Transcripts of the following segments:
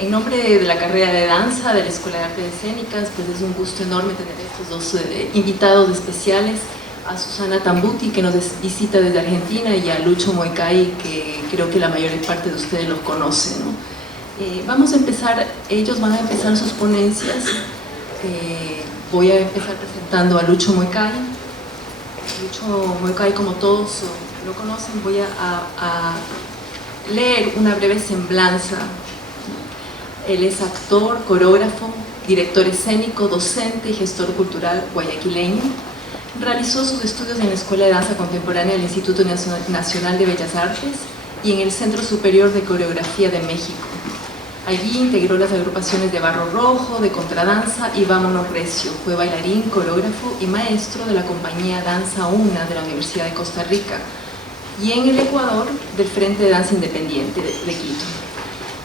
En nombre de la carrera de danza de la Escuela de Artes Escénicas, pues es un gusto enorme tener estos dos invitados especiales, a Susana Tambuti, que nos visita desde Argentina, y a Lucho Moicay, que creo que la mayor parte de ustedes los conocen, ¿no? Vamos a empezar, ellos van a empezar sus ponencias. Voy a empezar presentando a Lucho Moicay. Lucho Moicay, como todos lo conocen, voy a leer una breve semblanza. Él es actor, coreógrafo, director escénico, docente y gestor cultural guayaquileño. Realizó sus estudios en la Escuela de Danza Contemporánea del Instituto Nacional de Bellas Artes y en el Centro Superior de Coreografía de México. Allí integró las agrupaciones de Barro Rojo, de Contradanza y Vámonos Recio. Fue bailarín, coreógrafo y maestro de la compañía Danza Una de la Universidad de Costa Rica y en el Ecuador del Frente de Danza Independiente de Quito.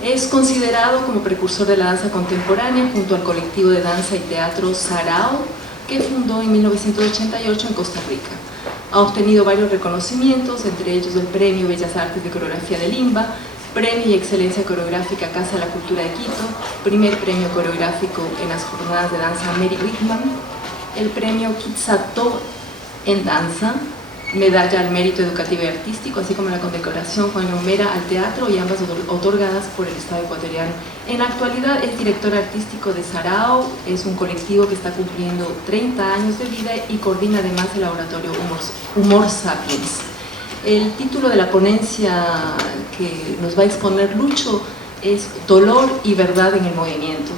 Es considerado como precursor de la danza contemporánea junto al colectivo de danza y teatro Sarao, que fundó en 1988 en Costa Rica. Ha obtenido varios reconocimientos, entre ellos el Premio Bellas Artes de Coreografía de Limba, Premio y Excelencia Coreográfica Casa de la Cultura de Quito, primer premio coreográfico en las jornadas de danza Mary Wickman, el Premio Quetzaltó en danza, medalla al mérito educativo y artístico, así como la condecoración Juan Romera al teatro, y ambas otorgadas por el Estado ecuatoriano. En la actualidad es director artístico de Sarao, es un colectivo que está cumpliendo 30 años de vida y coordina además el laboratorio Humor Sapiens. El título de la ponencia que nos va a exponer Lucho es Dolor y Verdad en el Movimiento.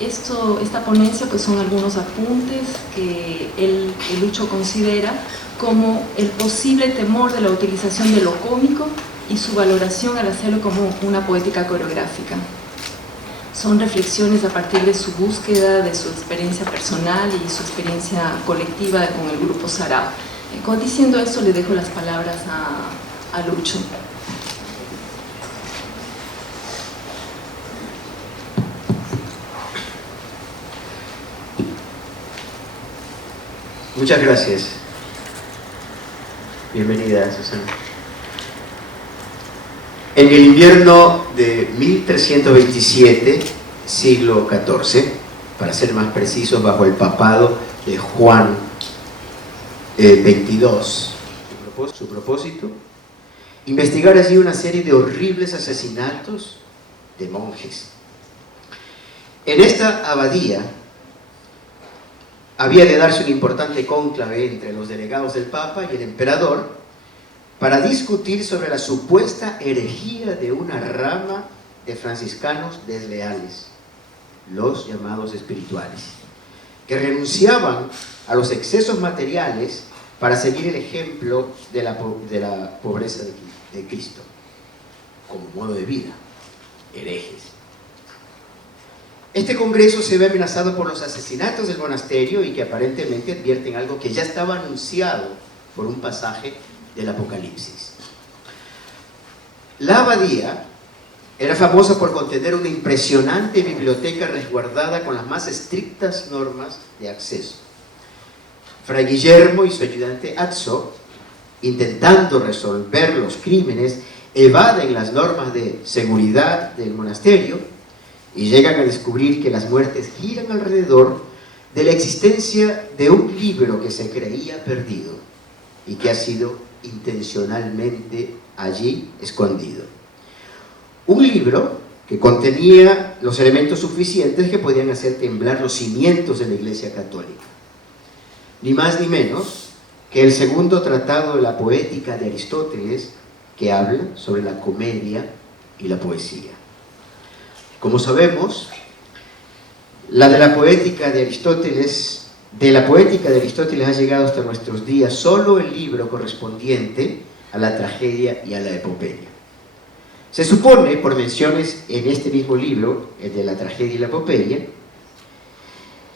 Esta ponencia pues son algunos apuntes que Lucho considera como el posible temor de la utilización de lo cómico y su valoración al hacerlo como una poética coreográfica. Son reflexiones a partir de su búsqueda, de su experiencia personal y su experiencia colectiva con el grupo Sarao. Diciendo esto, le dejo las palabras a Lucho. Muchas gracias. Bienvenida, Susana. En el invierno de 1327, siglo XIV, para ser más precisos, bajo el papado de Juan XXII, su propósito, investigar allí una serie de horribles asesinatos de monjes. En esta abadía había de darse un importante cónclave entre los delegados del Papa y el emperador para discutir sobre la supuesta herejía de una rama de franciscanos desleales, los llamados espirituales, que renunciaban a los excesos materiales para seguir el ejemplo de la pobreza de Cristo como modo de vida, herejes. Este congreso se ve amenazado por los asesinatos del monasterio y que aparentemente advierten algo que ya estaba anunciado por un pasaje del Apocalipsis. La abadía era famosa por contener una impresionante biblioteca resguardada con las más estrictas normas de acceso. Fray Guillermo y su ayudante Azzo, intentando resolver los crímenes, evaden las normas de seguridad del monasterio y llegan a descubrir que las muertes giran alrededor de la existencia de un libro que se creía perdido y que ha sido intencionalmente allí escondido. Un libro que contenía los elementos suficientes que podían hacer temblar los cimientos de la Iglesia Católica. Ni más ni menos que el segundo tratado de la poética de Aristóteles, que habla sobre la comedia y la poesía. Como sabemos, de la poética de Aristóteles ha llegado hasta nuestros días solo el libro correspondiente a la tragedia y a la epopeya. Se supone, por menciones en este mismo libro, el de la tragedia y la epopeya,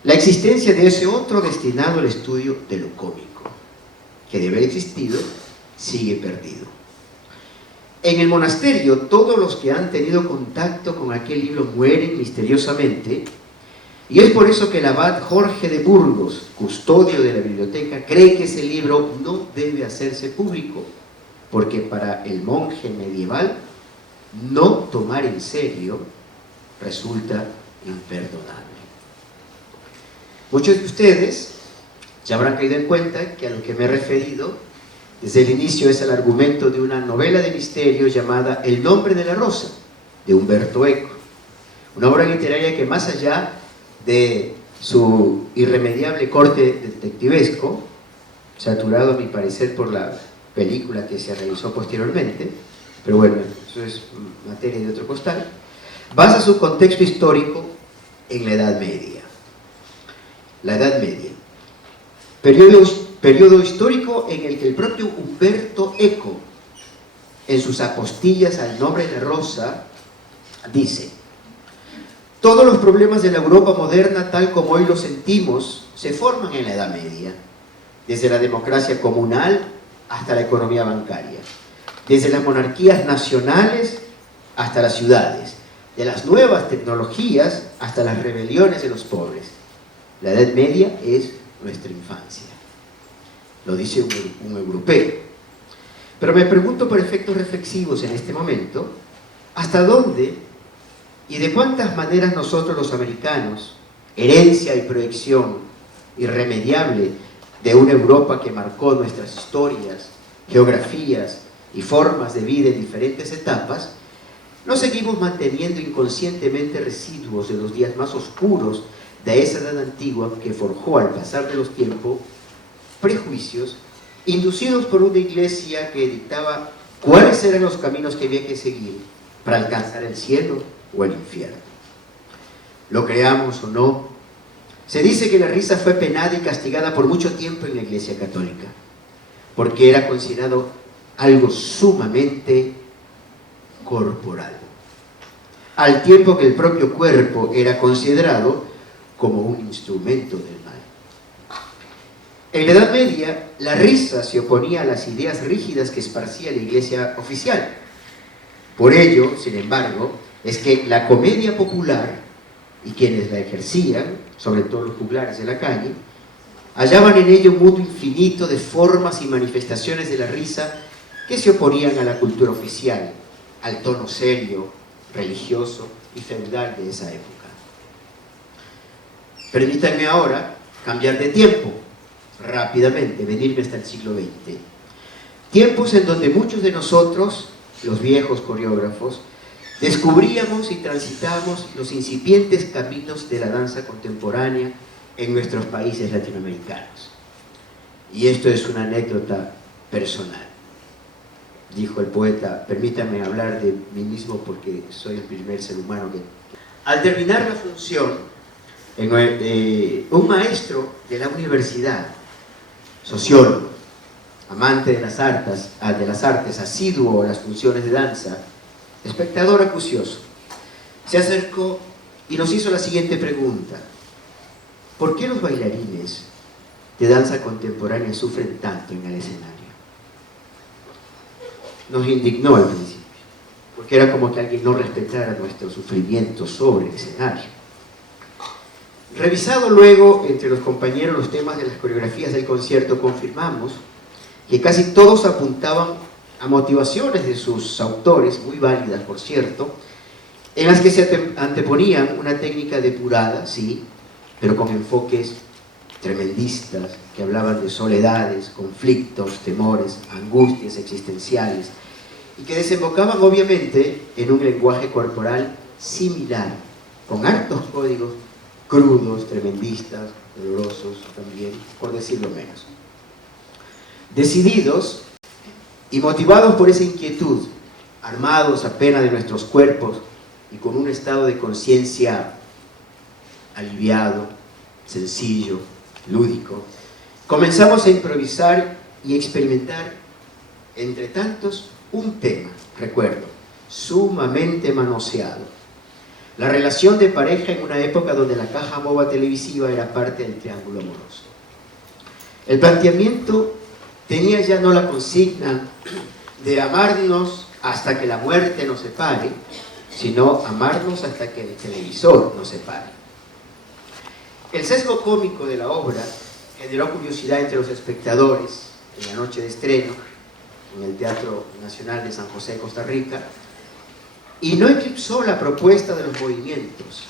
la existencia de ese otro destinado al estudio de lo cómico, que de haber existido, sigue perdido. En el monasterio, todos los que han tenido contacto con aquel libro mueren misteriosamente, y es por eso que el abad Jorge de Burgos, custodio de la biblioteca, cree que ese libro no debe hacerse público, porque para el monje medieval no tomar en serio resulta imperdonable. Muchos de ustedes ya habrán caído en cuenta que a lo que me he referido desde el inicio es el argumento de una novela de misterio llamada El nombre de la rosa, de Umberto Eco. Una obra literaria que, más allá de su irremediable corte detectivesco, saturado a mi parecer por la película que se realizó posteriormente, pero bueno, eso es materia de otro costal, basa su contexto histórico en la Edad Media. La Edad Media. Periodo histórico en el que el propio Umberto Eco, en sus apostillas al nombre de Rosa, dice: todos los problemas de la Europa moderna, tal como hoy los sentimos, se forman en la Edad Media, desde la democracia comunal hasta la economía bancaria, desde las monarquías nacionales hasta las ciudades, de las nuevas tecnologías hasta las rebeliones de los pobres. La Edad Media es nuestra infancia. Lo dice un europeo. Pero me pregunto, por efectos reflexivos en este momento, ¿hasta dónde y de cuántas maneras nosotros los americanos, herencia y proyección irremediable de una Europa que marcó nuestras historias, geografías y formas de vida en diferentes etapas, no seguimos manteniendo inconscientemente residuos de los días más oscuros de esa edad antigua que forjó al pasar de los tiempos prejuicios inducidos por una iglesia que dictaba cuáles eran los caminos que había que seguir para alcanzar el cielo o el infierno? Lo creamos o no, se dice que la risa fue penada y castigada por mucho tiempo en la Iglesia Católica, porque era considerado algo sumamente corporal, al tiempo que el propio cuerpo era considerado como un instrumento del mal. En la Edad Media, la risa se oponía a las ideas rígidas que esparcía la Iglesia oficial. Por ello, sin embargo, es que la comedia popular y quienes la ejercían, sobre todo los juglares de la calle, hallaban en ello un mundo infinito de formas y manifestaciones de la risa que se oponían a la cultura oficial, al tono serio, religioso y feudal de esa época. Permítanme ahora cambiar de tiempo, rápidamente, venirme hasta el siglo XX. Tiempos en donde muchos de nosotros, los viejos coreógrafos, descubríamos y transitábamos los incipientes caminos de la danza contemporánea en nuestros países latinoamericanos. Y esto es una anécdota personal. Dijo el poeta: permítame hablar de mí mismo porque soy el primer ser humano que... Al terminar la función, un maestro de la universidad, sociólogo, amante de las artes, asiduo a las funciones de danza, espectador acucioso, se acercó y nos hizo la siguiente pregunta: ¿por qué los bailarines de danza contemporánea sufren tanto en el escenario? Nos indignó al principio, porque era como que alguien no respetara nuestro sufrimiento sobre el escenario. Revisado luego entre los compañeros los temas de las coreografías del concierto, confirmamos que casi todos apuntaban a motivaciones de sus autores, muy válidas por cierto, en las que se anteponían una técnica depurada, sí, pero con enfoques tremendistas que hablaban de soledades, conflictos, temores, angustias existenciales, y que desembocaban obviamente en un lenguaje corporal similar, con hartos códigos crudos, tremendistas, dolorosos también, por decirlo menos. Decididos y motivados por esa inquietud, armados apenas de nuestros cuerpos y con un estado de conciencia aliviado, sencillo, lúdico, comenzamos a improvisar y experimentar, entre tantos, un tema, recuerdo, sumamente manoseado: la relación de pareja en una época donde la caja boba televisiva era parte del triángulo amoroso. El planteamiento tenía ya no la consigna de amarnos hasta que la muerte nos separe, sino amarnos hasta que el televisor nos separe. El sesgo cómico de la obra generó curiosidad entre los espectadores en la noche de estreno, en el Teatro Nacional de San José, Costa Rica, Y no eclipsó la propuesta de los movimientos,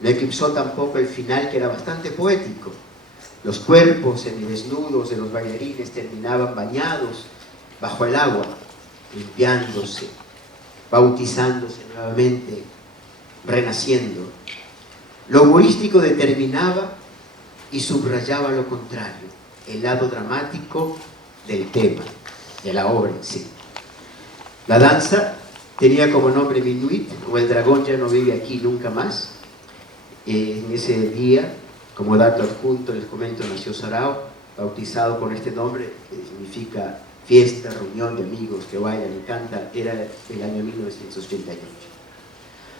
no eclipsó tampoco el final, que era bastante poético. Los cuerpos semidesnudos de los bailarines terminaban bañados bajo el agua, limpiándose, bautizándose nuevamente, renaciendo. Lo humorístico determinaba y subrayaba lo contrario, el lado dramático del tema, de la obra en sí. La danza tenía como nombre Minuit, o el dragón ya no vive aquí nunca más. En ese día, como dato adjunto, les comento, nació Sarao, bautizado con este nombre, que significa fiesta, reunión de amigos que bailan y cantan. Era el año 1988.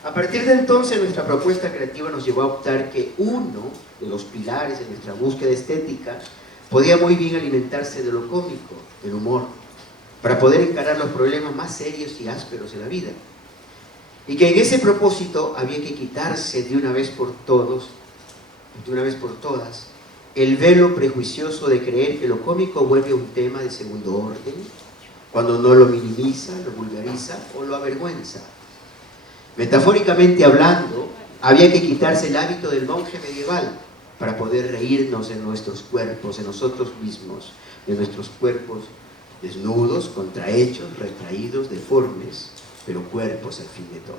A partir de entonces, nuestra propuesta creativa nos llevó a optar que uno de los pilares de nuestra búsqueda estética podía muy bien alimentarse de lo cómico, del humor, para poder encarar los problemas más serios y ásperos de la vida. Y que en ese propósito había que quitarse de una vez por todas, el velo prejuicioso de creer que lo cómico vuelve un tema de segundo orden, cuando no lo minimiza, lo vulgariza o lo avergüenza. Metafóricamente hablando, había que quitarse el hábito del monje medieval para poder reírnos de nuestros cuerpos, de nosotros mismos, de nuestros cuerpos desnudos, contrahechos, retraídos, deformes, pero cuerpos al fin de todo.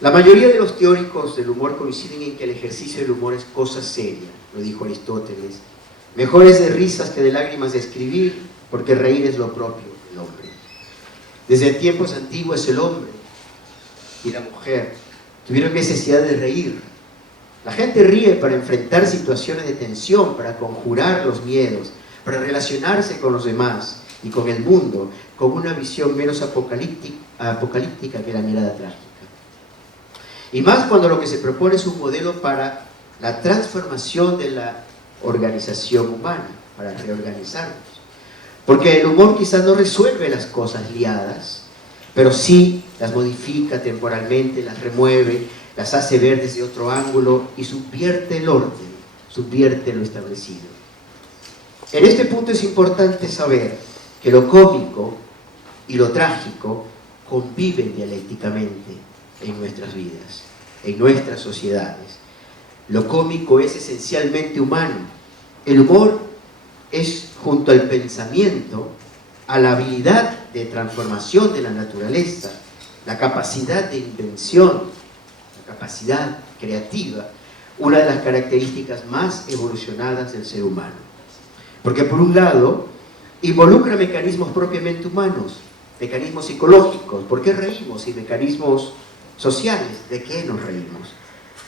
La mayoría de los teóricos del humor coinciden en que el ejercicio del humor es cosa seria, lo dijo Aristóteles. Mejor es de risas que de lágrimas de escribir, porque reír es lo propio del hombre. Desde tiempos antiguos el hombre y la mujer tuvieron necesidad de reír. La gente ríe para enfrentar situaciones de tensión, para conjurar los miedos, para relacionarse con los demás y con el mundo, con una visión menos apocalíptica que la mirada trágica. Y más cuando lo que se propone es un modelo para la transformación de la organización humana, para reorganizarnos. Porque el humor quizás no resuelve las cosas liadas, pero sí las modifica temporalmente, las remueve, las hace ver desde otro ángulo y subvierte el orden, subvierte lo establecido. En este punto es importante saber que lo cómico y lo trágico conviven dialécticamente en nuestras vidas, en nuestras sociedades. Lo cómico es esencialmente humano. El humor es, junto al pensamiento, a la habilidad de transformación de la naturaleza, la capacidad de invención, la capacidad creativa, una de las características más evolucionadas del ser humano. Porque por un lado, involucra mecanismos propiamente humanos, mecanismos psicológicos, ¿por qué reímos? Y mecanismos sociales, ¿de qué nos reímos?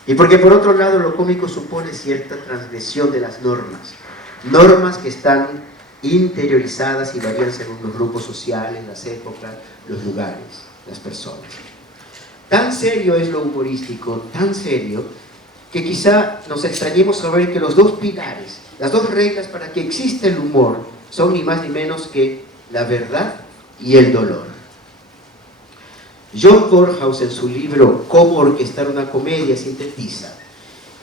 Y porque por otro lado, lo cómico supone cierta transgresión de las normas, normas que están interiorizadas y varían según los grupos sociales, las épocas, los lugares, las personas. Tan serio es lo humorístico, tan serio, que quizá nos extrañemos saber que los dos pilares, las dos reglas para que exista el humor, son ni más ni menos que la verdad y el dolor. John Courthouse, en su libro Cómo orquestar una comedia, sintetiza: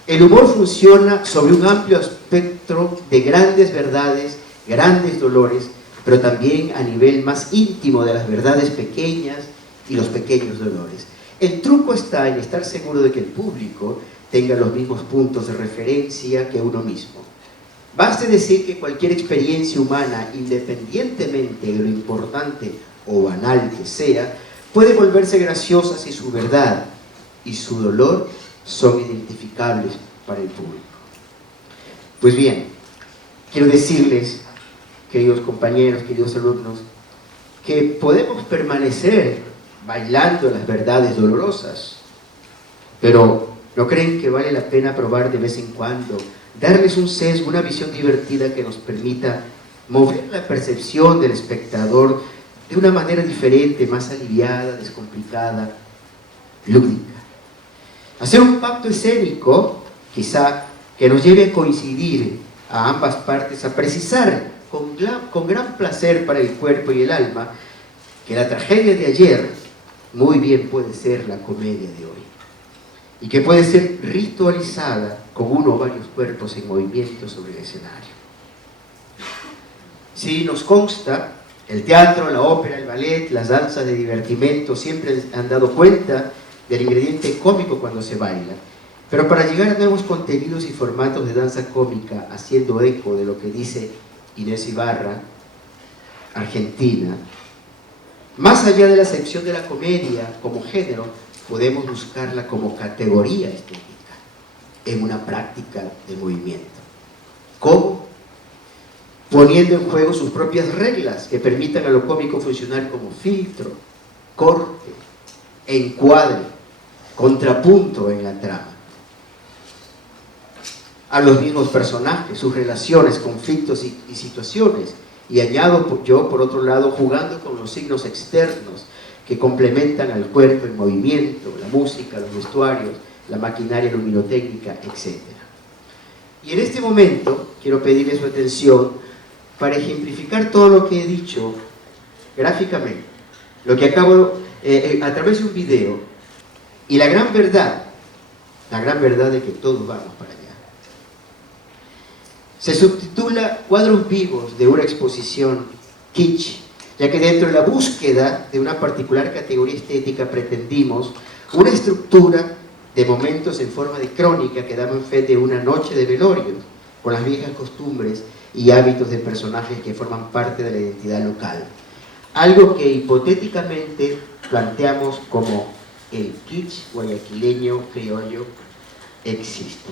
el humor funciona sobre un amplio espectro de grandes verdades, grandes dolores, pero también a nivel más íntimo de las verdades pequeñas y los pequeños dolores. El truco está en estar seguro de que el público tenga los mismos puntos de referencia que uno mismo. Baste decir que cualquier experiencia humana, independientemente de lo importante o banal que sea, puede volverse graciosa si su verdad y su dolor son identificables para el público. Pues bien, quiero decirles, queridos compañeros, queridos alumnos, que podemos permanecer bailando las verdades dolorosas, pero ¿no creen que vale la pena probar de vez en cuando, darles un sesgo, una visión divertida que nos permita mover la percepción del espectador de una manera diferente, más aliviada, descomplicada, lúdica? Hacer un pacto escénico, quizá, que nos lleve a coincidir a ambas partes, a precisar con gran placer para el cuerpo y el alma que la tragedia de ayer muy bien puede ser la comedia de hoy, y que puede ser ritualizada con uno o varios cuerpos en movimiento sobre el escenario. Sí, nos consta El teatro, la ópera, el ballet, las danzas de divertimento siempre han dado cuenta del ingrediente cómico cuando se baila. Pero para llegar a nuevos contenidos y formatos de danza cómica, haciendo eco de lo que dice Inés Ibarra, Argentina, más allá de la acepción de la comedia como género, podemos buscarla como categoría estética en una práctica de movimiento. ¿Cómo? Poniendo en juego sus propias reglas que permitan a lo cómico funcionar como filtro, corte, encuadre, contrapunto en la trama. A los mismos personajes, sus relaciones, conflictos y situaciones. Y añado yo, por otro lado, jugando con los signos externos que complementan al cuerpo en movimiento, la música, los vestuarios, la maquinaria luminotécnica, etc. Y en este momento quiero pedirle su atención para ejemplificar todo lo que he dicho gráficamente, lo que acabo a través de un video, y la gran verdad de que todos vamos para allá. Se subtitula Cuadros vivos de una exposición kitsch, ya que dentro de la búsqueda de una particular categoría estética pretendimos una estructura de momentos en forma de crónica que daban fe de una noche de velorio, con las viejas costumbres y hábitos de personajes que forman parte de la identidad local. Algo que hipotéticamente planteamos como el kitsch guayaquileño criollo existe.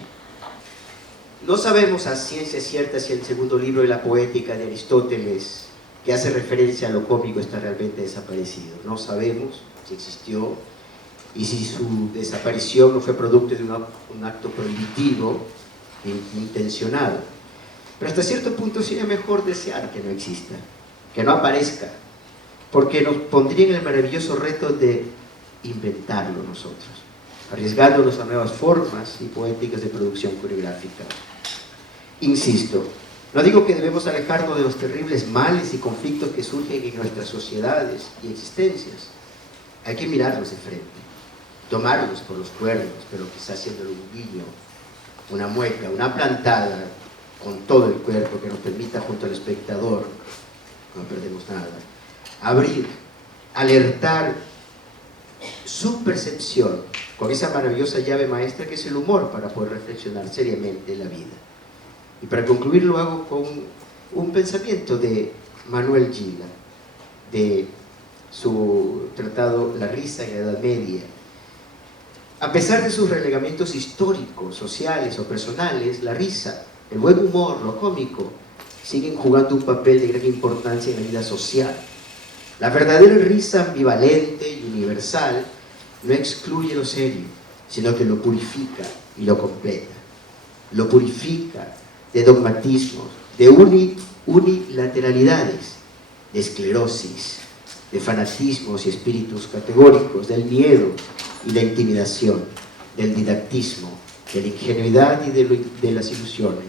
No sabemos a ciencia cierta si el segundo libro de la poética de Aristóteles, que hace referencia a lo cómico, está realmente desaparecido. No sabemos si existió y si su desaparición no fue producto de un acto prohibitivo intencionado. Pero hasta cierto punto sería mejor desear que no exista, que no aparezca, porque nos pondría en el maravilloso reto de inventarlo nosotros, arriesgándonos a nuevas formas y poéticas de producción coreográfica. Insisto, no digo que debemos alejarnos de los terribles males y conflictos que surgen en nuestras sociedades y existencias. Hay que mirarlos de frente, tomarlos por los cuernos, pero quizás haciéndole un guiño, una mueca, una plantada con todo el cuerpo que nos permita junto al espectador, no perdemos nada, abrir, alertar su percepción con esa maravillosa llave maestra que es el humor, para poder reflexionar seriamente la vida. Y para concluir lo hago con un pensamiento de Manuel Gila, de su tratado La risa en la Edad Media. A pesar de sus relegamientos históricos, sociales o personales, la risa, el buen humor, lo cómico, siguen jugando un papel de gran importancia en la vida social. La verdadera risa ambivalente y universal no excluye lo serio, sino que lo purifica y lo completa. Lo purifica de dogmatismos, de unilateralidades, de esclerosis, de fanatismos y espíritus categóricos, del miedo y la intimidación, del didactismo, de la ingenuidad y de las ilusiones,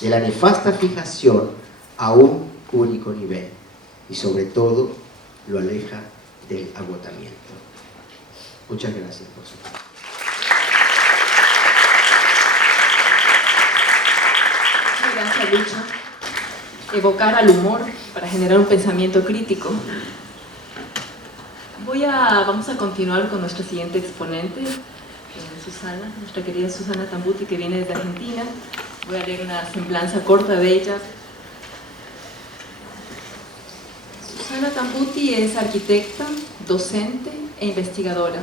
de la nefasta fijación a un único nivel, y sobre todo lo aleja del agotamiento. Muchas gracias por su tiempo. Gracias, Lucho. Evocar al humor para generar un pensamiento crítico. Vamos a continuar con nuestra siguiente exponente, Susana, nuestra querida Susana Tambuti, que viene desde Argentina. Voy a leer una semblanza corta de ella. Susana Tambuti es arquitecta, docente e investigadora,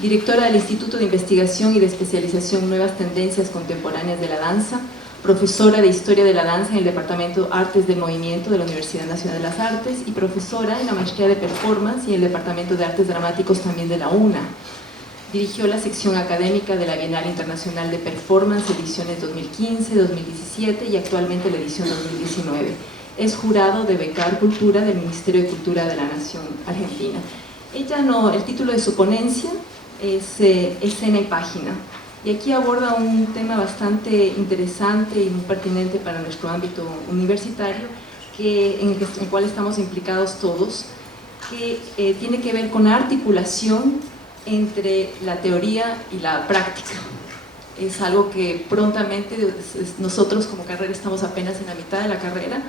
directora del Instituto de Investigación y de Especialización Nuevas Tendencias Contemporáneas de la Danza, profesora de Historia de la Danza en el Departamento Artes del Movimiento de la Universidad Nacional de las Artes y profesora en la Maestría de Performance y en el Departamento de Artes Dramáticos también de la UNA. Dirigió la sección académica de la Bienal Internacional de Performance, ediciones 2015, 2017 y actualmente la edición 2019. Es jurado de Becar Cultura del Ministerio de Cultura de la Nación Argentina. El título de su ponencia es Escena y Página. Y aquí aborda un tema bastante interesante y muy pertinente para nuestro ámbito universitario, en el cual estamos implicados todos, que tiene que ver con la articulación entre la teoría y la práctica. Es algo que prontamente nosotros como carrera estamos apenas en la mitad de la carrera,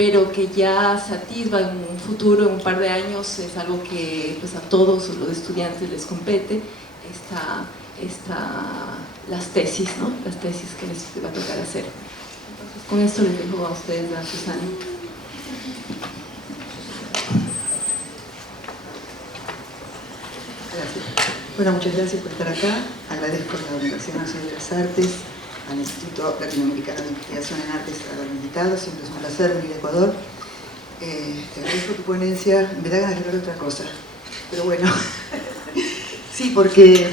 pero que ya se atisba en un futuro, en un par de años, es algo que pues, a todos los estudiantes les compete, las tesis, ¿no? Las tesis que les va a tocar hacer. Entonces, con esto les dejo a ustedes, a Susana. Gracias. Bueno, muchas gracias por estar acá. Agradezco a la Universidad Nacional de las Artes, al Instituto Latinoamericano de Investigación en Artes, a los invitados. Siempre es un placer venir a Ecuador. Te agradezco tu ponencia. Me da ganas de hablar de otra cosa. Pero bueno, sí, porque,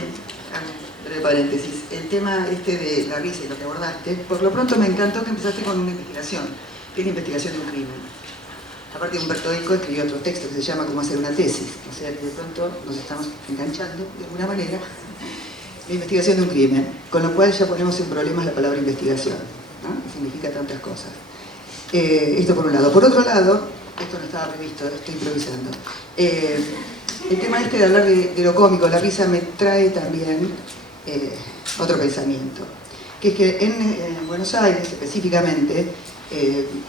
breve paréntesis, el tema este de la risa y lo que abordaste, por lo pronto me encantó que empezaste con una investigación, que es la investigación de un crimen. Aparte, Humberto Eco escribió otro texto que se llama Cómo hacer una tesis, o sea que de pronto nos estamos enganchando de alguna manera la investigación de un crimen, con lo cual ya ponemos en problemas la palabra investigación, ¿no? Que significa tantas cosas. Esto por un lado. Por otro lado, esto no estaba previsto, lo estoy improvisando. El tema este de hablar de lo cómico, la risa, me trae también otro pensamiento, que es que en Buenos Aires específicamente,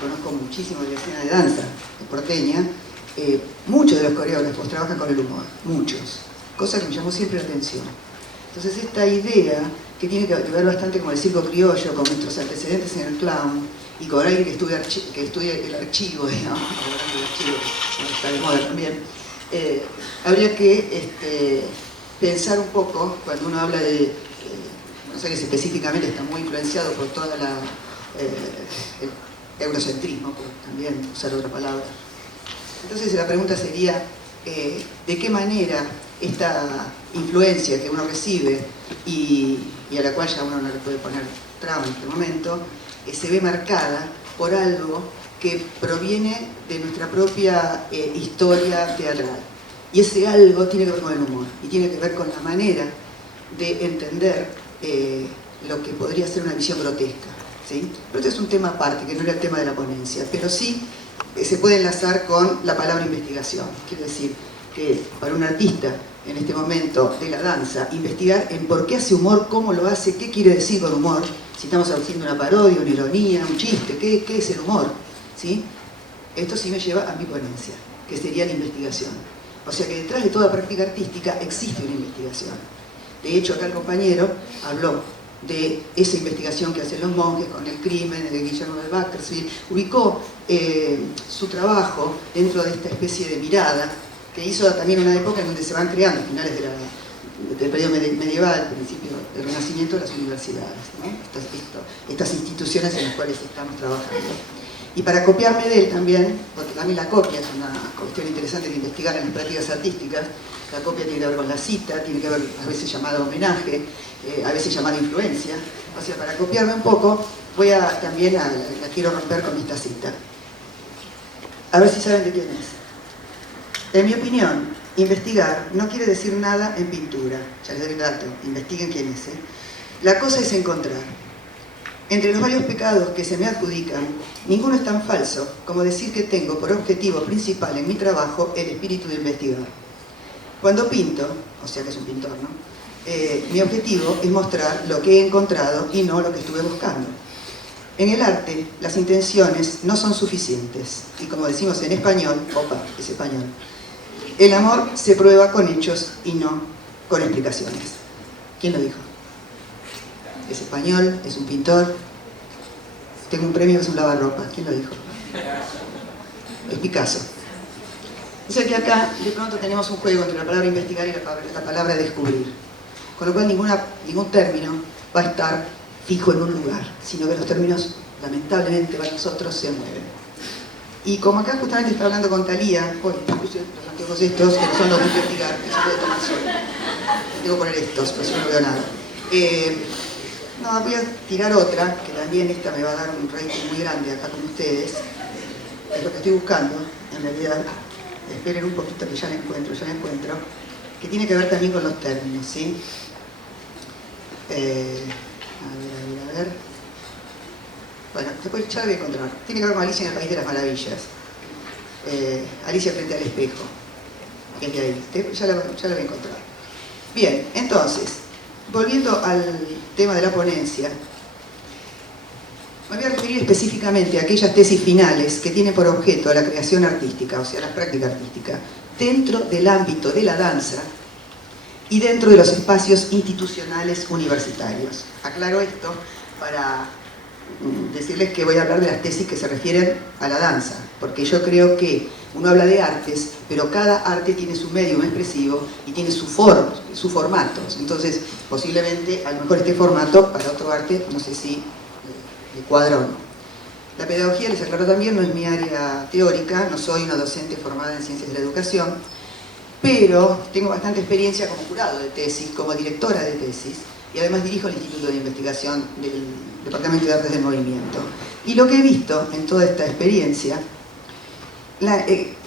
conozco muchísimo de la escena de danza porteña, muchos de los coreógrafos trabajan con el humor, muchos, cosa que me llamó siempre la atención. Entonces esta idea, que tiene que ver bastante con el circo criollo, con nuestros antecedentes en el clown, y con alguien que estudie el archivo, digamos, el archivo, que está de moda también, habría que pensar un poco, cuando uno habla de Buenos Aires específicamente, está muy influenciado por toda el eurocentrismo, por también usar otra palabra. Entonces la pregunta sería, ¿de qué manera esta influencia que uno recibe y a la cual ya uno no le puede poner traba en este momento, se ve marcada por algo que proviene de nuestra propia historia teatral? Y ese algo tiene que ver con el humor, y tiene que ver con la manera de entender lo que podría ser una visión grotesca, ¿sí? Pero este es un tema aparte, que no era el tema de la ponencia, pero sí se puede enlazar con la palabra investigación. Quiero decir que para un artista, en este momento de la danza, investigar en por qué hace humor, cómo lo hace, qué quiere decir con humor, si estamos haciendo una parodia, una ironía, un chiste, qué es el humor, ¿sí? Esto sí me lleva a mi ponencia, que sería la investigación. O sea que detrás de toda práctica artística existe una investigación. De hecho, acá el compañero habló de esa investigación que hacen los monjes con el crimen de Guillermo de Bakersfield, ubicó su trabajo dentro de esta especie de mirada que hizo también una época en donde se van creando, a finales del periodo medieval, principio del Renacimiento, las universidades, ¿no? Estas instituciones en las cuales estamos trabajando. Y para copiarme de él también, porque también la copia es una cuestión interesante de investigar en las prácticas artísticas, la copia tiene que ver con la cita, tiene que ver a veces llamada homenaje, a veces llamada influencia. O sea, para copiarme un poco, la quiero romper con esta cita. A ver si saben de quién es. En mi opinión, investigar no quiere decir nada en pintura. Ya les doy el dato, investiguen quién es. La cosa es encontrar. Entre los varios pecados que se me adjudican, ninguno es tan falso como decir que tengo por objetivo principal en mi trabajo el espíritu de investigar. Cuando pinto, o sea que es un pintor, ¿no? Mi objetivo es mostrar lo que he encontrado y no lo que estuve buscando. En el arte, las intenciones no son suficientes. Y como decimos en español, es español, el amor se prueba con hechos y no con explicaciones. ¿Quién lo dijo? Es español, es un pintor. Tengo un premio que es un lavarropas. ¿Quién lo dijo? Es Picasso. O sea que acá de pronto tenemos un juego entre la palabra investigar y la palabra descubrir. Con lo cual ningún término va a estar fijo en un lugar, sino que los términos, lamentablemente para nosotros, se mueven. Y como acá justamente está hablando con Talía, los anteojos estos, que no son los de investigar, que son de transmisión. Tengo que poner estos, pero si no veo nada. No, voy a tirar otra, que también esta me va a dar un rating muy grande acá con ustedes. Es lo que estoy buscando, en realidad. Esperen un poquito que ya la encuentro, que tiene que ver también con los términos, ¿sí? A ver. Bueno, después ya la voy a encontrar. Tiene que ver con Alicia en el País de las Maravillas. Alicia frente al espejo. Que es de ahí. Ya la voy a encontrar. Bien, entonces, volviendo al tema de la ponencia, Me voy a referir específicamente a aquellas tesis finales que tienen por objeto la creación artística, o sea, la práctica artística, dentro del ámbito de la danza y dentro de los espacios institucionales universitarios. Aclaro esto para decirles que voy a hablar de las tesis que se refieren a la danza, porque yo creo que uno habla de artes, pero cada arte tiene su medium expresivo y tiene sus formatos. Entonces, posiblemente, a lo mejor este formato para otro arte, no sé si le cuadra o no. La pedagogía, les aclaro también, no es mi área teórica, no soy una docente formada en ciencias de la educación, pero tengo bastante experiencia como jurado de tesis, como directora de tesis, y además dirijo el Instituto de Investigación del Departamento de Artes del Movimiento. Y lo que he visto en toda esta experiencia,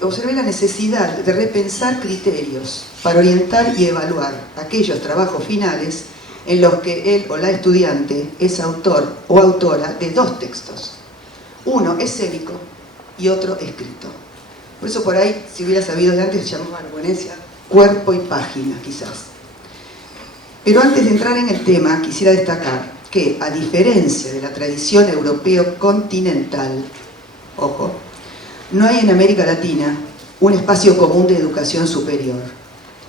observé la necesidad de repensar criterios para orientar y evaluar aquellos trabajos finales en los que él o la estudiante es autor o autora de dos textos. Uno escénico y otro escrito. Por eso por ahí, si hubiera sabido de antes, se llamaba argüenencia cuerpo y página, quizás. Pero antes de entrar en el tema, quisiera destacar que, a diferencia de la tradición europeo continental, ojo, no hay en América Latina un espacio común de educación superior,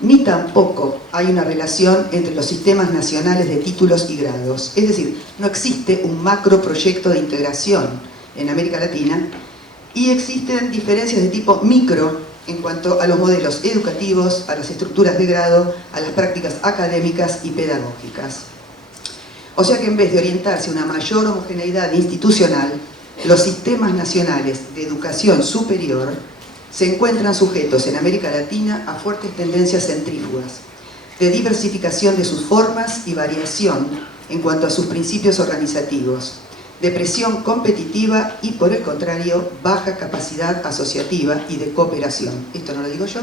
ni tampoco hay una relación entre los sistemas nacionales de títulos y grados. Es decir, no existe un macroproyecto de integración en América Latina y existen diferencias de tipo micro en cuanto a los modelos educativos, a las estructuras de grado, a las prácticas académicas y pedagógicas. O sea que en vez de orientarse a una mayor homogeneidad institucional, los sistemas nacionales de educación superior se encuentran sujetos en América Latina a fuertes tendencias centrífugas, de diversificación de sus formas y variación en cuanto a sus principios organizativos, de presión competitiva y, por el contrario, baja capacidad asociativa y de cooperación. Esto no lo digo yo,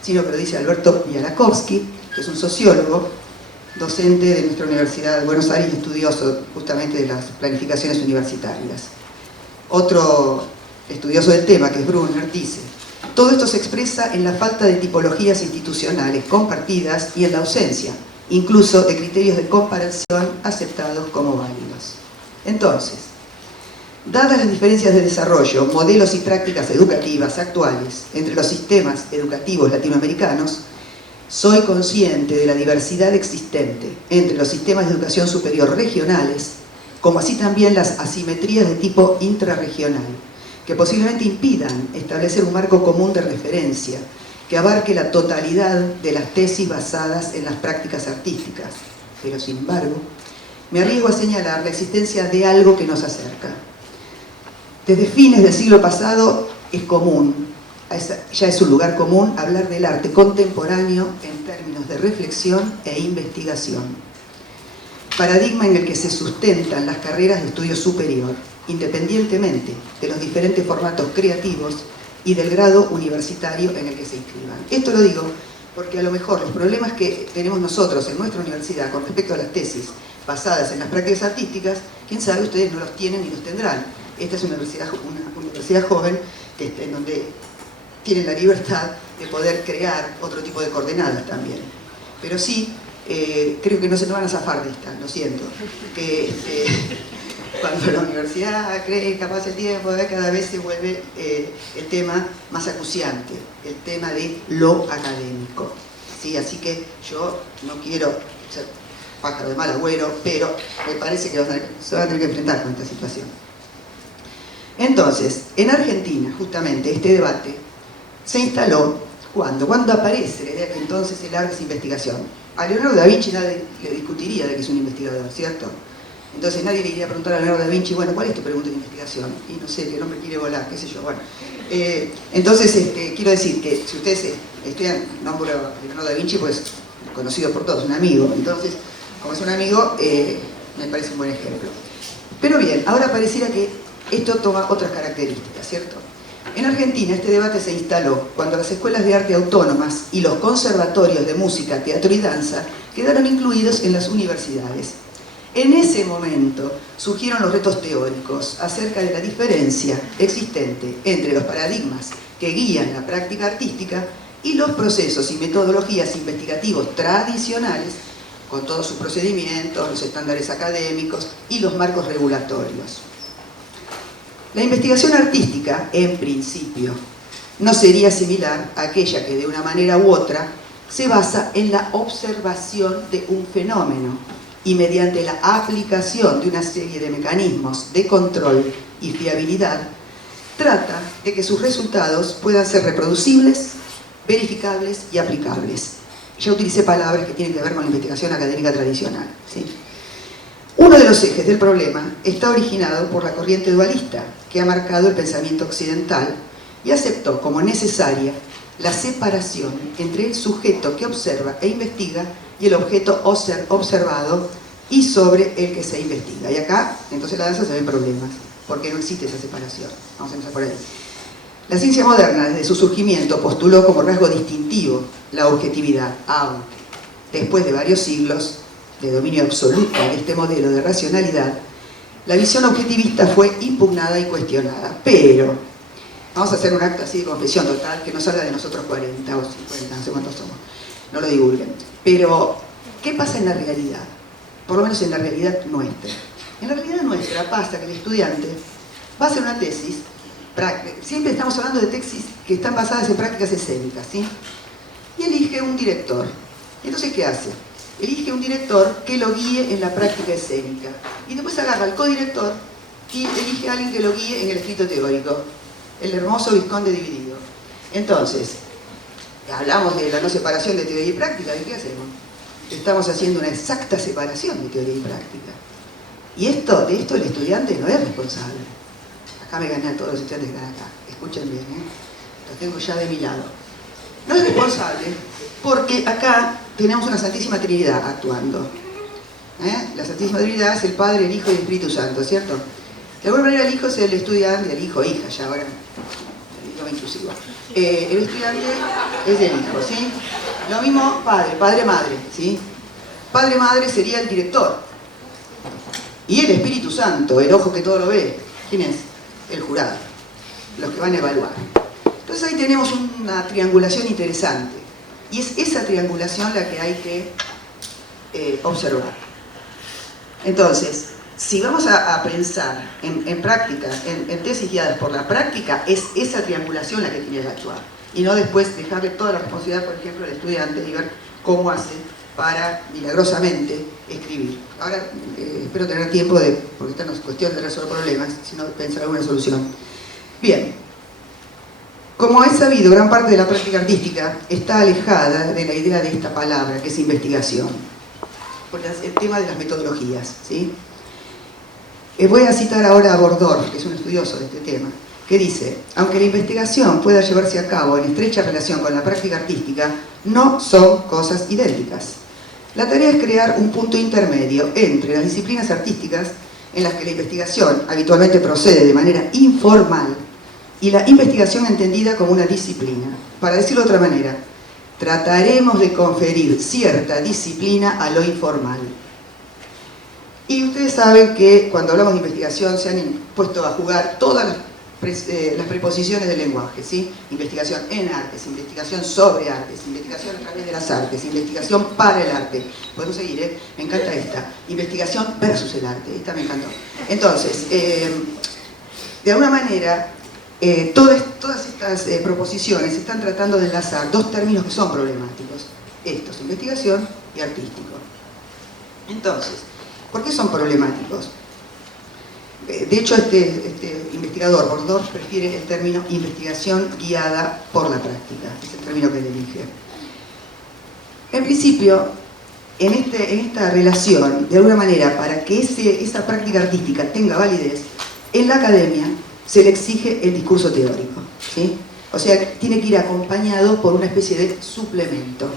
sino que lo dice Alberto Bialakowski, que es un sociólogo, docente de nuestra Universidad de Buenos Aires y estudioso justamente de las planificaciones universitarias. Otro estudioso del tema, que es Brunner, dice: todo esto se expresa en la falta de tipologías institucionales compartidas y en la ausencia, incluso de criterios de comparación aceptados como válidos. Entonces, dadas las diferencias de desarrollo, modelos y prácticas educativas actuales entre los sistemas educativos latinoamericanos, soy consciente de la diversidad existente entre los sistemas de educación superior regionales, como así también las asimetrías de tipo intrarregional, que posiblemente impidan establecer un marco común de referencia que abarque la totalidad de las tesis basadas en las prácticas artísticas. Pero sin embargo, me arriesgo a señalar la existencia de algo que nos acerca. Desde fines del siglo pasado es común, ya es un lugar común, hablar del arte contemporáneo en términos de reflexión e investigación. Paradigma en el que se sustentan las carreras de estudio superior, independientemente de los diferentes formatos creativos y del grado universitario en el que se inscriban. Esto lo digo porque a lo mejor los problemas que tenemos nosotros en nuestra universidad con respecto a las tesis basadas en las prácticas artísticas, quién sabe, ustedes no los tienen ni los tendrán. Esta es una universidad joven en donde tienen la libertad de poder crear otro tipo de coordenadas también. Pero sí, creo que no se nos van a zafar de esta, lo siento. Que cuando la universidad cree que pasa el tiempo, cada vez se vuelve el tema más acuciante, el tema de lo académico. ¿Sí? Así que yo no quiero ser pájaro de mal agüero, pero me parece que se van a tener que enfrentar con esta situación. Entonces, en Argentina, justamente, este debate se instaló ¿cuándo? Cuando aparece la idea que entonces el arte es investigación. A Leonardo da Vinci nadie le discutiría de que es un investigador, ¿cierto? Entonces nadie le iría a preguntar a Leonardo da Vinci, bueno, ¿cuál es tu pregunta de investigación? Y no sé, que el hombre quiere volar, qué sé yo, bueno. Entonces, quiero decir que si ustedes estudian, nombro a Leonardo da Vinci, pues conocido por todos, un amigo. Entonces, como es un amigo, me parece un buen ejemplo. Pero bien, ahora pareciera que esto toma otras características, ¿cierto? En Argentina este debate se instaló cuando las escuelas de arte autónomas y los conservatorios de música, teatro y danza quedaron incluidos en las universidades. En ese momento surgieron los retos teóricos acerca de la diferencia existente entre los paradigmas que guían la práctica artística y los procesos y metodologías investigativos tradicionales, con todos sus procedimientos, los estándares académicos y los marcos regulatorios. La investigación artística, en principio, no sería similar a aquella que de una manera u otra se basa en la observación de un fenómeno y mediante la aplicación de una serie de mecanismos de control y fiabilidad, trata de que sus resultados puedan ser reproducibles, verificables y aplicables. Ya utilicé palabras que tienen que ver con la investigación académica tradicional, ¿sí? Uno de los ejes del problema está originado por la corriente dualista que ha marcado el pensamiento occidental y aceptó como necesaria la separación entre el sujeto que observa e investiga y el objeto observado y sobre el que se investiga. Y acá, entonces, la danza se ven problemas, porque no existe esa separación. Vamos a empezar por ahí. La ciencia moderna, desde su surgimiento, postuló como rasgo distintivo la objetividad, aunque después de varios siglos de dominio absoluto de este modelo de racionalidad, la visión objetivista fue impugnada y cuestionada. Pero, vamos a hacer un acto así de confesión total, que no salga de nosotros 40 o 50, no sé cuántos somos, no lo divulguen. Pero, ¿qué pasa en la realidad? Por lo menos en la realidad nuestra. En la realidad nuestra pasa que el estudiante va a hacer una tesis, siempre estamos hablando de tesis que están basadas en prácticas escénicas, ¿sí? Y elige un director. Entonces, ¿qué hace? Elige un director que lo guíe en la práctica escénica. Y después agarra al codirector y elige a alguien que lo guíe en el escrito teórico. El hermoso Vizconde dividido. Entonces, hablamos de la no separación de teoría y práctica, ¿y qué hacemos? Estamos haciendo una exacta separación de teoría y práctica. Y de esto el estudiante no es responsable. Acá me gané a todos los estudiantes que están acá. Escuchen bien, los tengo ya de mi lado. No es responsable porque acá tenemos una Santísima Trinidad actuando. La Santísima Trinidad es el Padre, el Hijo y el Espíritu Santo, ¿cierto? De alguna manera el Hijo es el estudiante, el Hijo, hija, ya ahora, el idioma inclusivo. El estudiante es el Hijo, ¿sí? Lo mismo Padre, Padre, Madre, ¿sí? Padre, Madre sería el director. Y el Espíritu Santo, el ojo que todo lo ve, ¿quién es? El jurado, los que van a evaluar. Entonces ahí tenemos una triangulación interesante. Y es esa triangulación la que hay que observar. Entonces, si vamos a pensar en prácticas, en tesis guiadas por la práctica, es esa triangulación la que tiene que actuar. Y no después dejarle toda la responsabilidad, por ejemplo, al estudiante y ver cómo hace para, milagrosamente, escribir. Ahora, espero tener tiempo porque esta no es cuestión de resolver problemas, sino de pensar alguna solución. Bien. Como es sabido, gran parte de la práctica artística está alejada de la idea de esta palabra, que es investigación, por el tema de las metodologías, ¿sí? Voy a citar ahora a Bordorf, que es un estudioso de este tema, que dice: aunque la investigación pueda llevarse a cabo en estrecha relación con la práctica artística, no son cosas idénticas. La tarea es crear un punto intermedio entre las disciplinas artísticas, en las que la investigación habitualmente procede de manera informal, y la investigación entendida como una disciplina. Para decirlo de otra manera, trataremos de conferir cierta disciplina a lo informal. Y ustedes saben que cuando hablamos de investigación se han puesto a jugar todas las preposiciones del lenguaje, ¿sí? Investigación en artes, investigación sobre artes, investigación a través de las artes, investigación para el arte. Podemos seguir, ¿eh? Me encanta esta. Investigación versus el arte, esta me encantó. Entonces, de alguna manera, todas estas proposiciones están tratando de enlazar dos términos que son problemáticos. Estos, investigación y artístico. Entonces, ¿por qué son problemáticos? De hecho, este investigador, Bordorf, prefiere el término investigación guiada por la práctica. Es el término que él elige. En principio, en esta relación, de alguna manera, para que esa práctica artística tenga validez, en la academia se le exige el discurso teórico, ¿sí? O sea, tiene que ir acompañado por una especie de suplemento,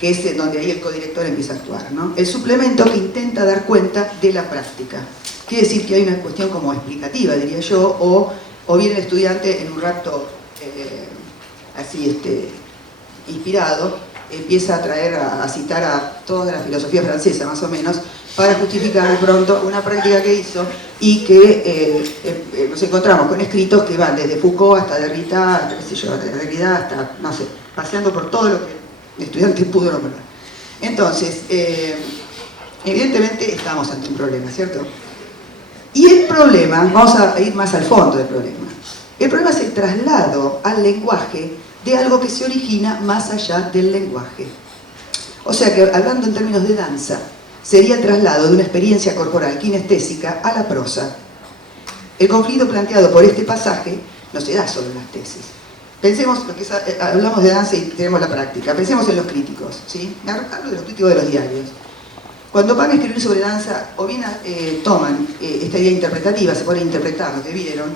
que es donde ahí el codirector empieza a actuar, ¿no? El suplemento que intenta dar cuenta de la práctica. Quiere decir que hay una cuestión como explicativa, diría yo, o bien el estudiante en un rato así inspirado empieza a citar a toda la filosofía francesa, más o menos, para justificar de pronto una práctica que hizo y que nos encontramos con escritos que van desde Foucault hasta Derrida, hasta, qué sé yo, Derrida hasta, no sé, paseando por todo lo que el estudiante pudo nombrar. Entonces, evidentemente estamos ante un problema, ¿cierto? Y el problema, vamos a ir más al fondo del problema, el problema es el traslado al lenguaje de algo que se origina más allá del lenguaje. O sea que, hablando en términos de danza, sería el traslado de una experiencia corporal kinestésica a la prosa. El conflicto planteado por este pasaje no se da solo en las tesis. Pensemos, hablamos de danza y tenemos la práctica, pensemos en los críticos, ¿sí? Hablo de los críticos de los diarios. Cuando van a escribir sobre danza, o bien toman esta idea interpretativa, se ponen a interpretar lo que vieron,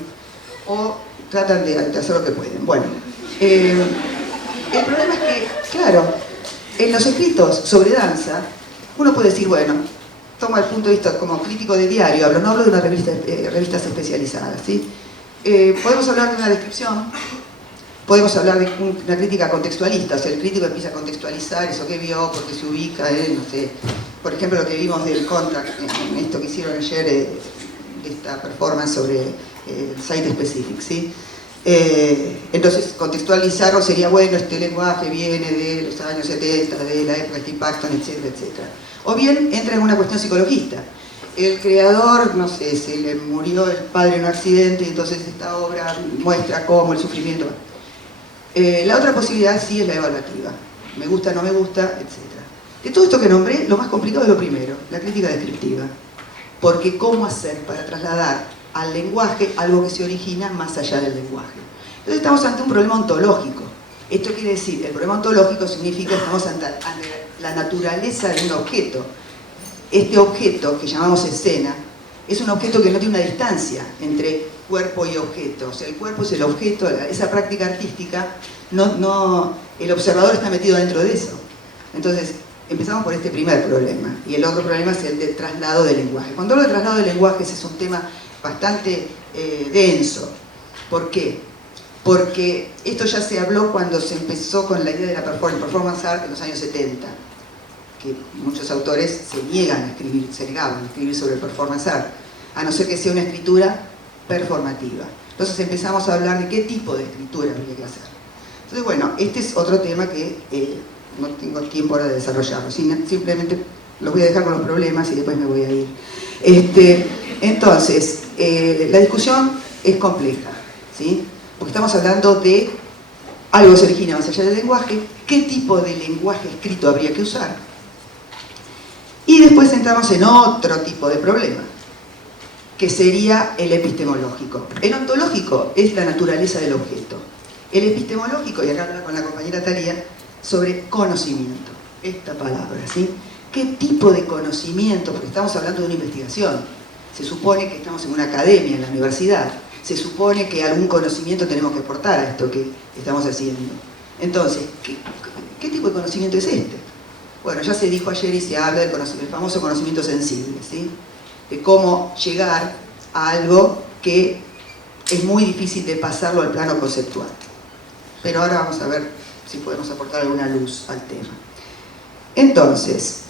o tratan de hacer lo que pueden. Bueno, el problema es que, claro, en los escritos sobre danza, uno puede decir, bueno, toma el punto de vista como crítico de diario, no hablo de una revistas especializadas, ¿sí? Podemos hablar de una descripción, podemos hablar de una crítica contextualista, o sea, el crítico empieza a contextualizar eso que vio, porque se ubica, no sé, por ejemplo, lo que vimos del Contact, en esto que hicieron ayer, de esta performance sobre Site Specific, ¿sí? Entonces, contextualizarlo sería, bueno, este lenguaje viene de los años 70, de la época de Steve Paxton, etcétera, etcétera. O bien entra en una cuestión psicologista. El creador, no sé, se le murió el padre en un accidente y entonces esta obra muestra cómo el sufrimiento. La otra posibilidad sí es la evaluativa. Me gusta, no me gusta, etcétera. De todo esto que nombré, lo más complicado es lo primero, la crítica descriptiva. Porque ¿cómo hacer para trasladar al lenguaje algo que se origina más allá del lenguaje? Entonces estamos ante un problema ontológico. Esto quiere decir, el problema ontológico significa que estamos ante la naturaleza de un objeto. Este objeto, que llamamos escena, es un objeto que no tiene una distancia entre cuerpo y objeto. O sea, el cuerpo es el objeto, esa práctica artística, el observador está metido dentro de eso. Entonces, empezamos por este primer problema. Y el otro problema es el de traslado del lenguaje. Cuando hablo de traslado de lenguajes es un tema bastante denso. ¿Por qué? Porque esto ya se habló cuando se empezó con la idea de la performance art en los años 70, que muchos autores se niegan a escribir, se negaban a escribir sobre el performance art, a no ser que sea una escritura performativa. Entonces empezamos a hablar de qué tipo de escritura habría que hacer. Entonces, bueno, este es otro tema que no tengo tiempo ahora de desarrollarlo, simplemente los voy a dejar con los problemas y después me voy a ir. Entonces, la discusión es compleja, ¿sí? Porque estamos hablando de algo que se origina más allá del lenguaje, qué tipo de lenguaje escrito habría que usar. Y después entramos en otro tipo de problema, que sería el epistemológico. El ontológico es la naturaleza del objeto. El epistemológico, y acá habla con la compañera Talía, sobre conocimiento, esta palabra, ¿sí? ¿Qué tipo de conocimiento? Porque estamos hablando de una investigación. Se supone que estamos en una academia, en la universidad. Se supone que algún conocimiento tenemos que aportar a esto que estamos haciendo. Entonces, ¿qué tipo de conocimiento es este? Bueno, ya se dijo ayer y se habla del famoso conocimiento sensible, ¿sí? De cómo llegar a algo que es muy difícil de pasarlo al plano conceptual. Pero ahora vamos a ver si podemos aportar alguna luz al tema. Entonces,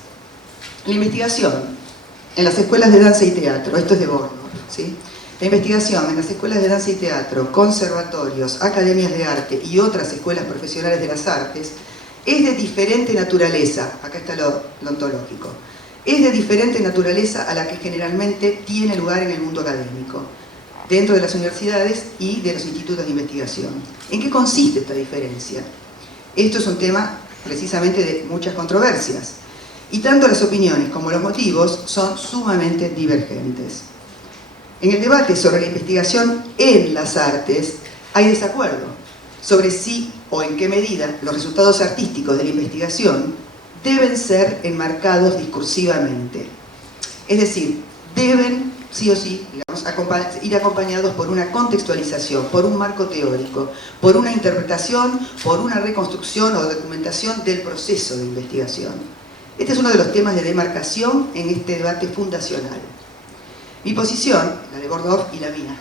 la investigación en las escuelas de danza y teatro, esto es de Borno, ¿sí? La investigación en las escuelas de danza y teatro, conservatorios, academias de arte y otras escuelas profesionales de las artes es de diferente naturaleza, acá está lo ontológico, es de diferente naturaleza a la que generalmente tiene lugar en el mundo académico, dentro de las universidades y de los institutos de investigación. ¿En qué consiste esta diferencia? Esto es un tema precisamente de muchas controversias, y tanto las opiniones como los motivos son sumamente divergentes. En el debate sobre la investigación en las artes hay desacuerdo sobre si o en qué medida los resultados artísticos de la investigación deben ser enmarcados discursivamente. Es decir, deben, sí o sí, digamos, ir acompañados por una contextualización, por un marco teórico, por una interpretación, por una reconstrucción o documentación del proceso de investigación. Este es uno de los temas de demarcación en este debate fundacional. Mi posición, la de Bordov y la mía,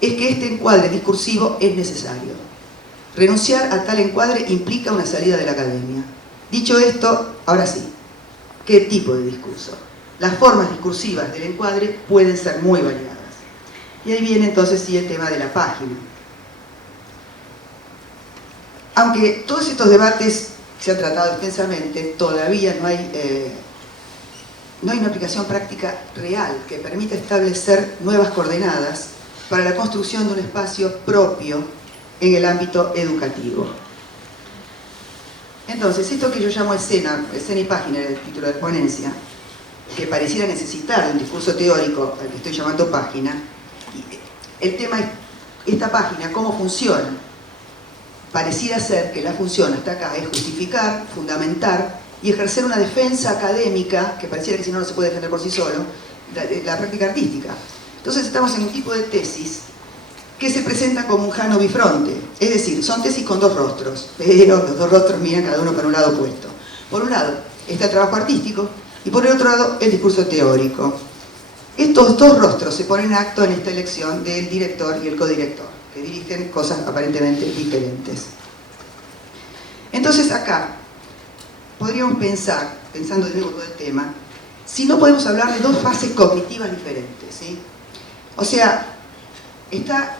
es que este encuadre discursivo es necesario. Renunciar a tal encuadre implica una salida de la academia. Dicho esto, ahora sí, ¿qué tipo de discurso? Las formas discursivas del encuadre pueden ser muy variadas. Y ahí viene entonces sí el tema de la página. Aunque todos estos debates se han tratado extensamente, todavía no hay no hay una aplicación práctica real que permita establecer nuevas coordenadas para la construcción de un espacio propio en el ámbito educativo. Entonces, esto que yo llamo escena y página, el título de ponencia, que pareciera necesitar un discurso teórico, al que estoy llamando página, el tema es esta página, cómo funciona. Pareciera ser que la función hasta acá es justificar, fundamentar y ejercer una defensa académica, que pareciera que si no, no se puede defender por sí solo, la práctica artística. Entonces estamos en un tipo de tesis que se presenta como un jano bifronte, es decir, son tesis con dos rostros, pero los dos rostros miran cada uno para un lado opuesto. Por un lado está el trabajo artístico y por el otro lado el discurso teórico. Estos dos rostros se ponen en acto en esta elección del director y el codirector, que dirigen cosas aparentemente diferentes. Entonces acá podríamos pensar, pensando de nuevo todo el tema, si no podemos hablar de dos fases cognitivas diferentes, ¿sí? O sea, está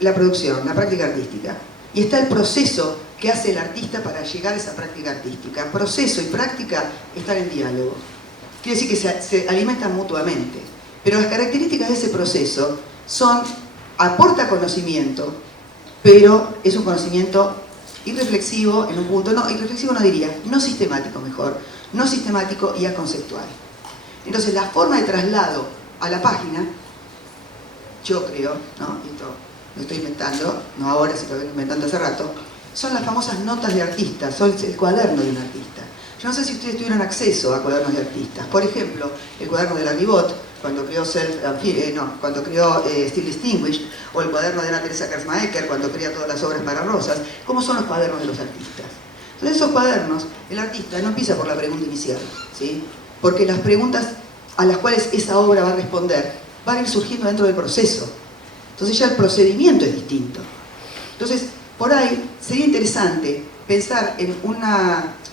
la producción, la práctica artística, y está el proceso que hace el artista para llegar a esa práctica artística. Proceso y práctica están en diálogo. Quiere decir que se alimentan mutuamente. Pero las características de ese proceso son, aporta conocimiento, pero es un conocimiento irreflexivo en un punto, no, irreflexivo no diría, no sistemático mejor, no sistemático y aconceptual. Entonces la forma de traslado a la página, yo creo, ¿no? Esto lo estoy inventando, no ahora, sino lo vengo inventando hace rato, son las famosas notas de artista, son el cuaderno de un artista. Yo no sé si ustedes tuvieron acceso a cuadernos de artistas. Por ejemplo, el cuaderno de la Ribot, cuando creó Still Distinguished, o el cuaderno de Ana Teresa Kersmaeker, cuando crea todas las obras para rosas. ¿Cómo son los cuadernos de los artistas? Entonces, esos cuadernos, el artista no empieza por la pregunta inicial, ¿sí? Porque las preguntas a las cuales esa obra va a responder van a ir surgiendo dentro del proceso. Entonces ya el procedimiento es distinto. Entonces, por ahí sería interesante pensar en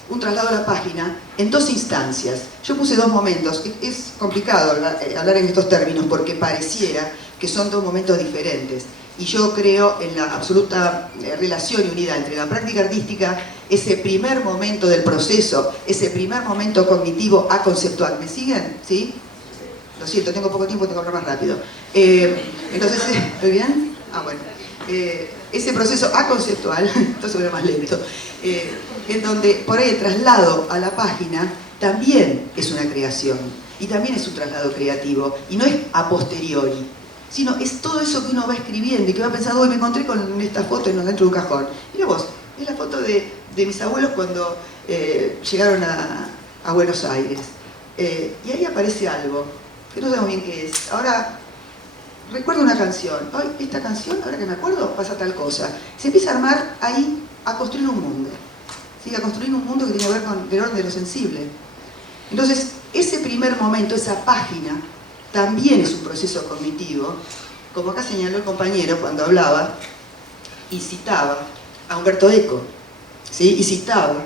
un traslado a la página en dos instancias. Yo puse dos momentos. Es complicado hablar en estos términos porque pareciera que son dos momentos diferentes. Y yo creo en la absoluta relación y unidad entre la práctica artística, ese primer momento del proceso, ese primer momento cognitivo a conceptual. ¿Me siguen? ¿Sí? Lo siento, tengo poco tiempo, tengo que hablar más rápido. Entonces, ¿estoy bien? Ah, bueno. Ese proceso aconceptual, entonces voy a más lento, en donde por ahí el traslado a la página también es una creación y también es un traslado creativo y no es a posteriori, sino es todo eso que uno va escribiendo y que va pensando, hoy me encontré con esta foto dentro de un cajón. Mira vos, es la foto de mis abuelos cuando llegaron a Buenos Aires. Y ahí aparece algo que no sabemos bien qué es. Ahora recuerdo una canción, ay, esta canción, ahora que me acuerdo, pasa tal cosa. Se empieza a armar ahí, a construir un mundo. ¿Sí? A construir un mundo que tiene que ver con el orden de lo sensible. Entonces, ese primer momento, esa página, también es un proceso cognitivo, como acá señaló el compañero cuando hablaba y citaba a Umberto Eco, ¿sí? Y citaba,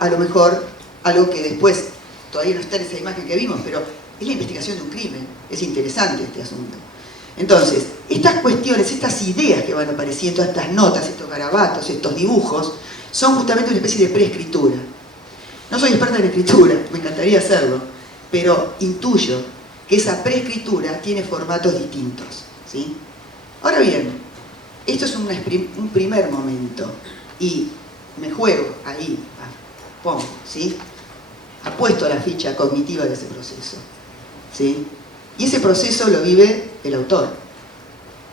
a lo mejor, algo que después todavía no está en esa imagen que vimos, pero es la investigación de un crimen. Es interesante este asunto. Entonces, estas cuestiones, estas ideas que van apareciendo, estas notas, estos garabatos, estos dibujos, son justamente una especie de preescritura. No soy experta en escritura, me encantaría hacerlo, pero intuyo que esa preescritura tiene formatos distintos, ¿sí? Ahora bien, esto es un primer momento y me juego ahí, pongo, ¿sí? Apuesto la ficha cognitiva de ese proceso, ¿sí? Y ese proceso lo vive el autor.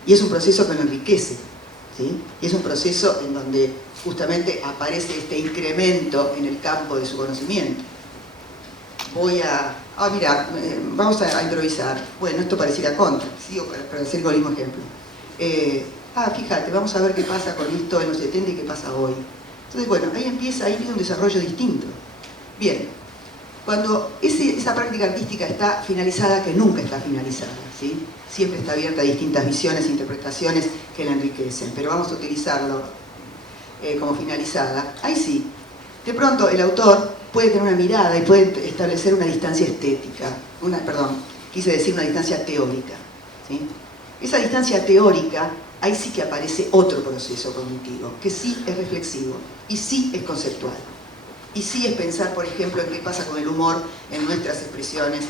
Y es un proceso que lo enriquece, ¿sí? Y es un proceso en donde justamente aparece este incremento en el campo de su conocimiento. Vamos a improvisar. Bueno, esto pareciera contra, sigo para hacer el mismo ejemplo. Fíjate, vamos a ver qué pasa con esto en los 70 y qué pasa hoy. Entonces, bueno, ahí empieza un desarrollo distinto. Bien, cuando esa práctica artística está finalizada, que nunca está finalizada, ¿sí? Siempre está abierta a distintas visiones e interpretaciones que la enriquecen, pero vamos a utilizarlo como finalizada. Ahí sí, de pronto el autor puede tener una mirada y puede establecer una distancia estética, quise decir una distancia teórica, ¿sí? Esa distancia teórica, ahí sí que aparece otro proceso cognitivo, que sí es reflexivo y sí es conceptual. y sí es pensar, por ejemplo, en qué pasa con el humor en nuestras expresiones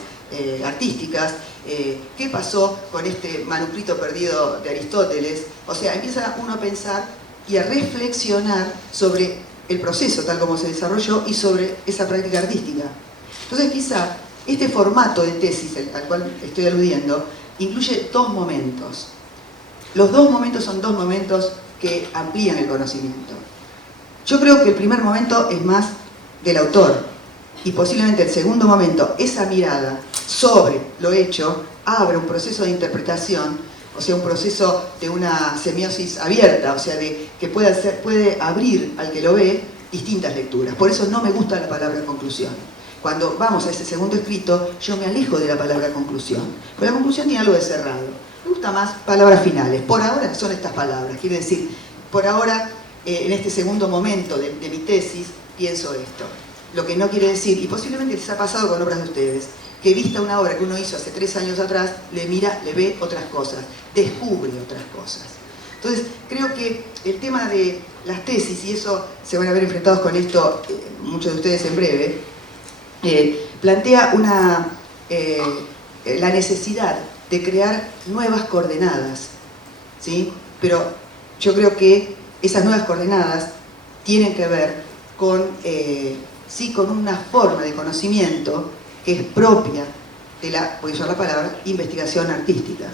artísticas, qué pasó con este manuscrito perdido de Aristóteles. O sea, empieza uno a pensar y a reflexionar sobre el proceso tal como se desarrolló y sobre esa práctica artística. Entonces quizá este formato de tesis al cual estoy aludiendo incluye dos momentos. Los dos momentos son dos momentos que amplían el conocimiento. Yo creo que el primer momento es más del autor y posiblemente el segundo momento, esa mirada sobre lo hecho, abre un proceso de interpretación, o sea, un proceso de una semiosis abierta, o sea, que puede abrir al que lo ve distintas lecturas. Por eso no me gusta la palabra conclusión. Cuando vamos a ese segundo escrito, yo me alejo de la palabra conclusión, porque la conclusión tiene algo de cerrado. Me gusta más palabras finales. Por ahora son estas palabras, quiere decir, por ahora, en este segundo momento de mi tesis, pienso esto. Lo que no quiere decir, y posiblemente les ha pasado con obras de ustedes, que vista una obra que uno hizo hace 3 años atrás, le mira, le ve otras cosas, descubre otras cosas. Entonces, creo que el tema de las tesis, y eso se van a ver enfrentados con esto muchos de ustedes en breve, plantea la necesidad de crear nuevas coordenadas, ¿sí? Pero yo creo que esas nuevas coordenadas tienen que ver con, sí, con una forma de conocimiento que es propia de la, voy a usar la palabra, investigación artística.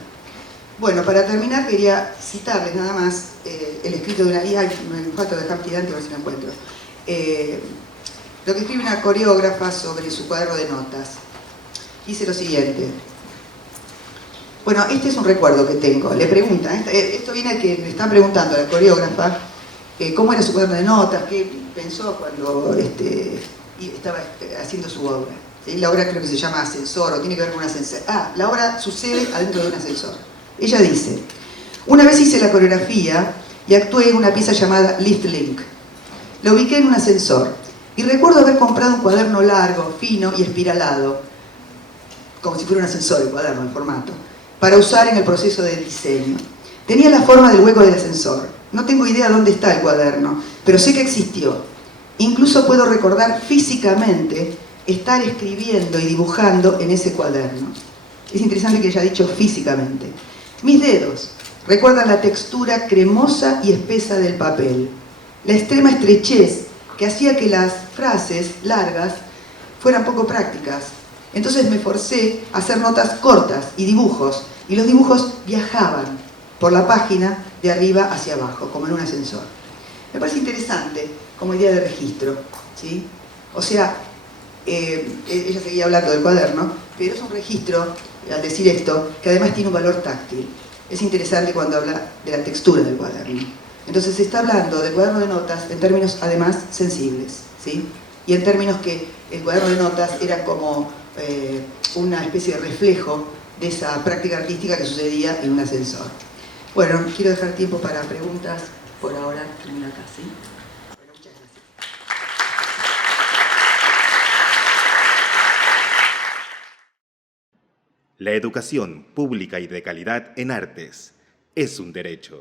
Bueno, para terminar quería citarles nada más el escrito de una... Y me falta dejar tirante a ver si lo encuentro. Lo que escribe una coreógrafa sobre su cuaderno de notas. Dice lo siguiente. Bueno, este es un recuerdo que tengo. Le preguntan, esto viene que le están preguntando a la coreógrafa cómo era su cuaderno de notas, qué pensó cuando estaba haciendo su obra. ¿Sí? La obra creo que se llama Ascensor, o tiene que ver con un ascensor. Ah, la obra sucede adentro de un ascensor. Ella dice, una vez hice la coreografía y actué en una pieza llamada Lift Link. La ubiqué en un ascensor y recuerdo haber comprado un cuaderno largo, fino y espiralado, como si fuera un ascensor el cuaderno, el formato, para usar en el proceso de diseño. Tenía la forma del hueco del ascensor. No tengo idea dónde está el cuaderno, pero sé que existió. Incluso puedo recordar físicamente estar escribiendo y dibujando en ese cuaderno. Es interesante que haya dicho físicamente. Mis dedos recuerdan la textura cremosa y espesa del papel, la extrema estrechez que hacía que las frases largas fueran poco prácticas. Entonces me forcé a hacer notas cortas y los dibujos viajaban por la página de arriba hacia abajo, como en un ascensor. Me parece interesante como idea de registro, ¿sí? O sea, ella seguía hablando del cuaderno, pero es un registro, al decir esto, que además tiene un valor táctil. Es interesante cuando habla de la textura del cuaderno. Entonces se está hablando del cuaderno de notas en términos además sensibles, ¿sí? Y en términos que el cuaderno de notas era como una especie de reflejo de esa práctica artística que sucedía en un ascensor. Bueno, quiero dejar tiempo para preguntas. Por ahora termino acá, ¿sí? Bueno, muchas gracias. La educación pública y de calidad en artes es un derecho.